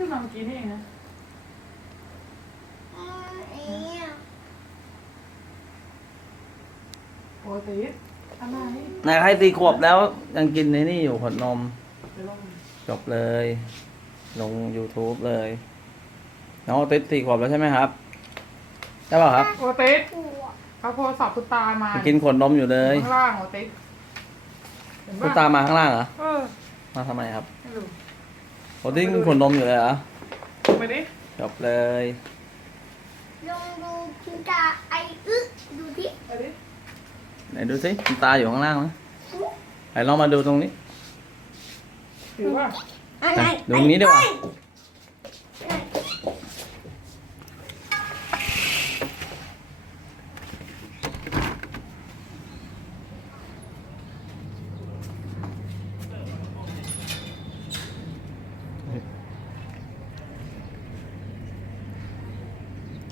ขึ้นมาเมื่อกี้นี่เองนะอืมเอ๊ะโอ้ติดอะไรนายให้สี่ขวบแล้วยังกินในนี่อยู่ขวดนม เดี๋ยวลองจบเลย ลง YouTube เลย น้องโอติสสี่ขวบแล้วใช่ไหมครับใช่ป่ะครับโอ้ติดกลัวเขาโทรศัพท์คุณตามายังกินขวดนมอยู่เลยข้างล่างโอ้ติดเห็นคุณปะตามมาข้างล่างเหรอ เออมาทำไมครับ ไม่รู้ โอติสกินขวดนมอยู่เลยเหรอไปดิจบเลยลองดูคุณตาไออึะดูที่ไปดิไหนดูสิคุณตาอยู่ข้างล่างนะไหนลองมาดูตรงนี้ถือว่าอะไรดูตรงนี้ดีกว่า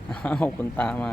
อ้าคุณตามา